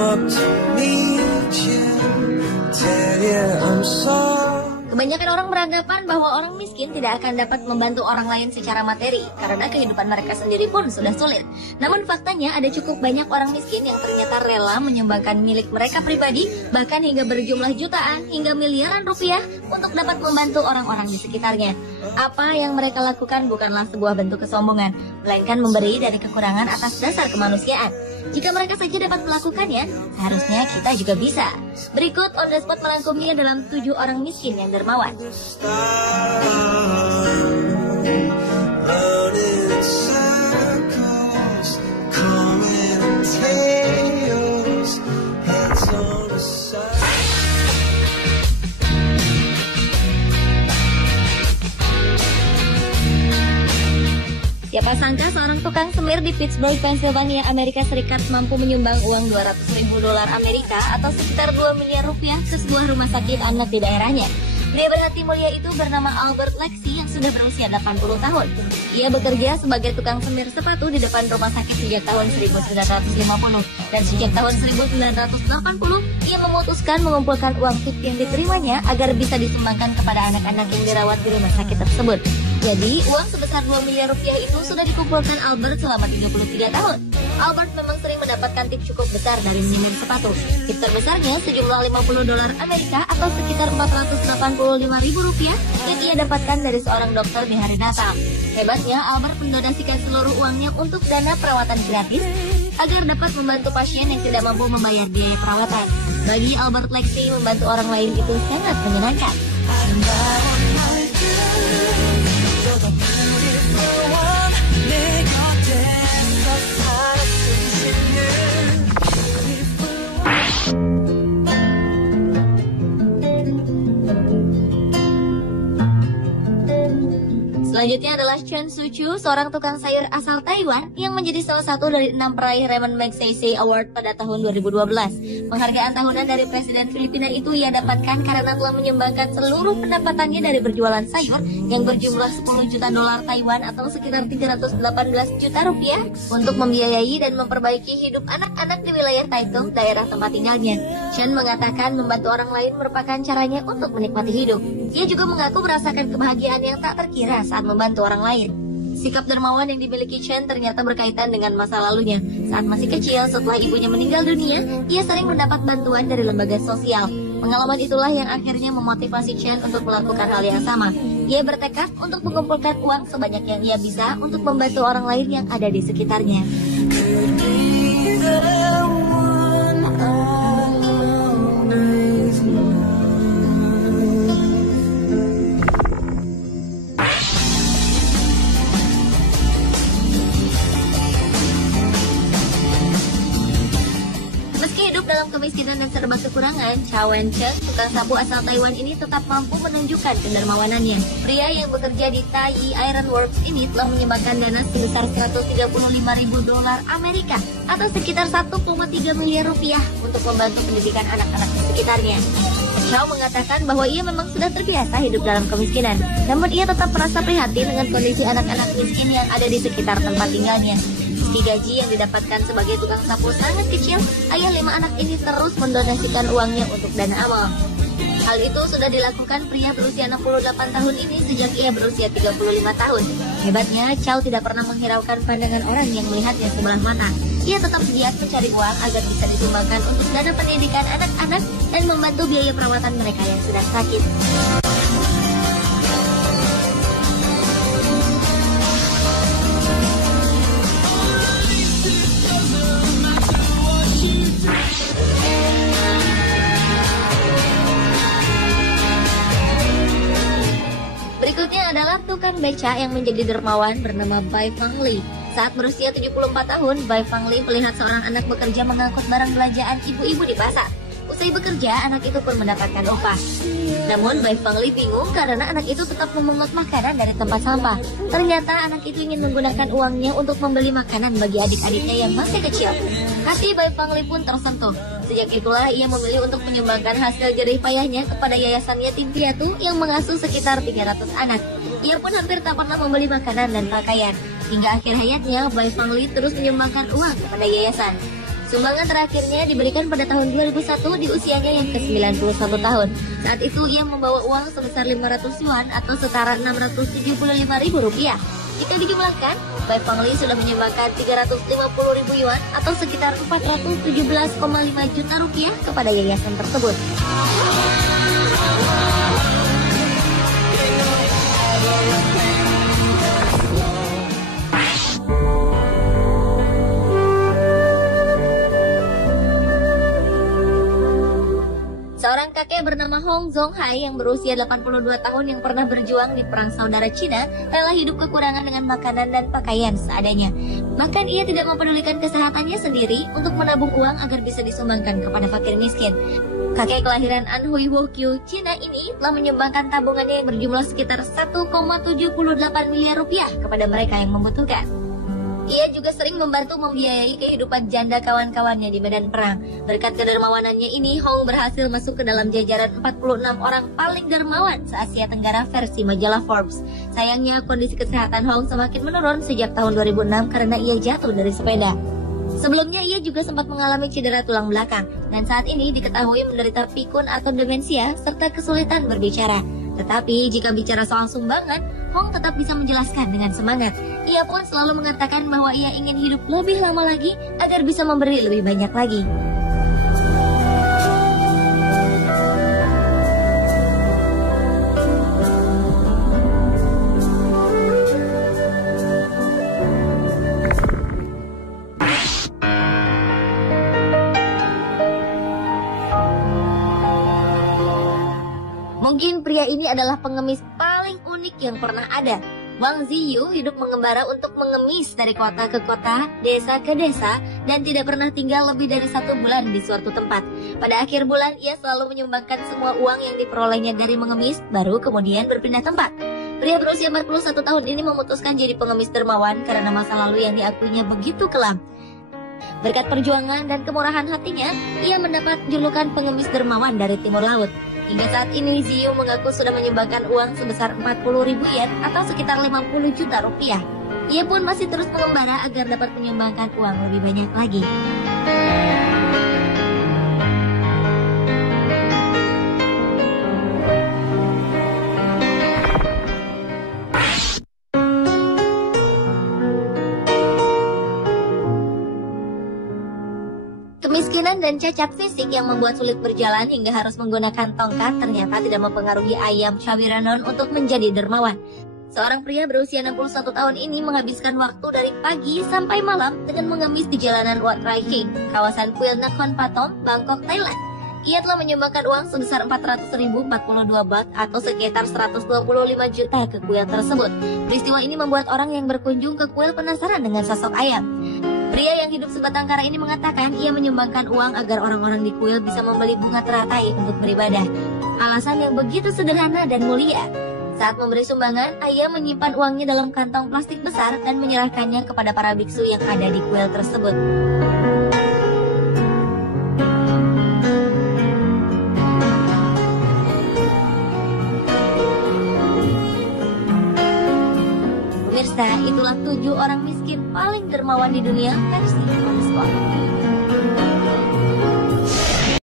up to meet you, tell you I'm sorry. Kebanyakan orang beranggapan bahwa orang miskin tidak akan dapat membantu orang lain secara materi karena kehidupan mereka sendiri pun sudah sulit. Namun faktanya ada cukup banyak orang miskin yang ternyata rela menyumbangkan milik mereka pribadi, bahkan hingga berjumlah jutaan hingga miliaran rupiah untuk dapat membantu orang-orang di sekitarnya. Apa yang mereka lakukan bukanlah sebuah bentuk kesombongan, melainkan memberi dari kekurangan atas dasar kemanusiaan. Jika mereka saja dapat melakukannya, seharusnya kita juga bisa. Berikut On The Spot merangkumnya dalam 7 orang miskin yang dermawan. Siapa sangka seorang tukang semir di Pittsburgh, Pennsylvania, Amerika Serikat mampu menyumbang uang $200.000 Amerika atau sekitar 2 miliar rupiah ke sebuah rumah sakit anak di daerahnya. Pria berhati mulia itu bernama Albert Lexi yang sudah berusia 80 tahun. Ia bekerja sebagai tukang semir sepatu di depan rumah sakit sejak tahun 1950 dan sejak tahun 1980 ia memutuskan mengumpulkan uang tip yang diterimanya agar bisa disumbangkan kepada anak-anak yang dirawat di rumah sakit tersebut. Jadi, uang sebesar 2 miliar rupiah itu sudah dikumpulkan Albert selama 33 tahun. Albert memang sering mendapatkan tip cukup besar dari menyemir sepatu. Tip terbesarnya sejumlah $50 Amerika atau sekitar 485.000 rupiah yang ia dapatkan dari seorang dokter di hari Natal. Hebatnya, Albert mendonasikan seluruh uangnya untuk dana perawatan gratis agar dapat membantu pasien yang tidak mampu membayar biaya perawatan. Bagi Albert Lexi, membantu orang lain itu sangat menyenangkan. Selanjutnya adalah Chen Suchu, seorang tukang sayur asal Taiwan yang menjadi salah satu dari 6 peraih Raymond Magsaysay Award pada tahun 2012. Penghargaan tahunan dari Presiden Filipina itu ia dapatkan karena telah menyumbangkan seluruh pendapatannya dari berjualan sayur yang berjumlah $10 juta Taiwan atau sekitar 318 juta rupiah untuk membiayai dan memperbaiki hidup anak-anak di wilayah Taitung, daerah tempat tinggalnya. Chen mengatakan membantu orang lain merupakan caranya untuk menikmati hidup. Ia juga mengaku merasakan kebahagiaan yang tak terkira saat membantu orang lain. Sikap dermawan yang dimiliki Chen ternyata berkaitan dengan masa lalunya. Saat masih kecil, setelah ibunya meninggal dunia, ia sering mendapat bantuan dari lembaga sosial. Pengalaman itulah yang akhirnya memotivasi Chen untuk melakukan hal yang sama. Ia bertekad untuk mengumpulkan uang sebanyak yang ia bisa untuk membantu orang lain yang ada di sekitarnya. Dalam kemiskinan dan serba kekurangan, Chow Wen-cheng, tukang sapu asal Taiwan ini tetap mampu menunjukkan kedermawanannya. Pria yang bekerja di Tayi Iron Works ini telah menyumbangkan dana sebesar $135.000 Amerika atau sekitar 1,3 miliar rupiah untuk membantu pendidikan anak-anak di sekitarnya. Chow mengatakan bahwa ia memang sudah terbiasa hidup dalam kemiskinan, namun ia tetap merasa prihatin dengan kondisi anak-anak miskin yang ada di sekitar tempat tinggalnya. Meski gaji yang didapatkan sebagai tukang sapu sangat kecil, ayah 5 anak ini terus mendonasikan uangnya untuk dana amal. Hal itu sudah dilakukan pria berusia 68 tahun ini sejak ia berusia 35 tahun. Hebatnya, Chow tidak pernah menghiraukan pandangan orang yang melihatnya sebelah mata. Ia tetap giat mencari uang agar bisa disumbangkan untuk dana pendidikan anak-anak dan membantu biaya perawatan mereka yang sedang sakit. Berikutnya adalah tukang beca yang menjadi dermawan bernama Bai Fangli. Saat berusia 74 tahun, Bai Fangli melihat seorang anak bekerja mengangkut barang belanjaan ibu-ibu di pasar. Usai bekerja, anak itu pun mendapatkan upah. Namun, Bai Fangli bingung karena anak itu tetap memungut makanan dari tempat sampah. Ternyata anak itu ingin menggunakan uangnya untuk membeli makanan bagi adik-adiknya yang masih kecil. Hati Bai Fangli pun tersentuh. Sejak itulah ia memilih untuk menyumbangkan hasil jerih payahnya kepada yayasan yatim piatu yang mengasuh sekitar 300 anak. Ia pun hampir tak pernah membeli makanan dan pakaian. Hingga akhir hayatnya, Bai Fangli terus menyumbangkan uang kepada yayasan. Sumbangan terakhirnya diberikan pada tahun 2001 di usianya yang ke-91 tahun. Saat itu ia membawa uang sebesar 500 yuan atau setara Rp675.000. Jika dijumlahkan, Bai Fangli sudah menyumbangkan 350.000 yuan atau sekitar 417,5 juta rupiah kepada yayasan tersebut. Seorang kakek bernama Hong Zonghai yang berusia 82 tahun yang pernah berjuang di Perang Saudara Cina rela hidup kekurangan dengan makanan dan pakaian seadanya. Bahkan ia tidak mempedulikan kesehatannya sendiri untuk menabung uang agar bisa disumbangkan kepada fakir miskin. Kakek kelahiran Anhui Wokyu, Cina ini telah menyumbangkan tabungannya yang berjumlah sekitar 1,78 miliar rupiah kepada mereka yang membutuhkan. Ia juga sering membantu membiayai kehidupan janda kawan-kawannya di medan perang. Berkat kedermawanannya ini, Hong berhasil masuk ke dalam jajaran 46 orang paling dermawan se-Asia Tenggara versi majalah Forbes. Sayangnya, kondisi kesehatan Hong semakin menurun sejak tahun 2006 karena ia jatuh dari sepeda. Sebelumnya, ia juga sempat mengalami cedera tulang belakang, dan saat ini diketahui menderita pikun atau demensia serta kesulitan berbicara. Tetapi jika bicara soal sumbangan, Hong tetap bisa menjelaskan dengan semangat. Ia pun selalu mengatakan bahwa ia ingin hidup lebih lama lagi agar bisa memberi lebih banyak lagi. Mungkin pria ini adalah pengemis paling unik yang pernah ada. Wang Ziyu hidup mengembara untuk mengemis dari kota ke kota, desa ke desa, dan tidak pernah tinggal lebih dari 1 bulan di suatu tempat. Pada akhir bulan, ia selalu menyumbangkan semua uang yang diperolehnya dari mengemis, baru kemudian berpindah tempat. Pria berusia 41 tahun ini memutuskan jadi pengemis dermawan karena masa lalu yang diakuinya begitu kelam. Berkat perjuangan dan kemurahan hatinya, ia mendapat julukan pengemis dermawan dari Timur Laut. Hingga saat ini, Ziyu mengaku sudah menyumbangkan uang sebesar 40.000 yen atau sekitar 50 juta rupiah. Ia pun masih terus mengembara agar dapat menyumbangkan uang lebih banyak lagi. Kemiskinan dan cacat fisik yang membuat sulit berjalan hingga harus menggunakan tongkat ternyata tidak mempengaruhi Ayam Chawiranon untuk menjadi dermawan. Seorang pria berusia 61 tahun ini menghabiskan waktu dari pagi sampai malam dengan mengemis di jalanan Wat Rai King, kawasan Kuil Nakhon Pathom, Bangkok, Thailand. Ia telah menyumbangkan uang sebesar 400.042 baht atau sekitar 125 juta ke kuil tersebut. Peristiwa ini membuat orang yang berkunjung ke kuil penasaran dengan sosok Ayam. Pria yang hidup sebatang kara ini mengatakan ia menyumbangkan uang agar orang-orang di kuil bisa membeli bunga teratai untuk beribadah. Alasan yang begitu sederhana dan mulia. Saat memberi sumbangan, Ayam menyimpan uangnya dalam kantong plastik besar dan menyerahkannya kepada para biksu yang ada di kuil tersebut. Pemirsa, itulah 7 orang miskin paling dermawan di dunia versi Forbes.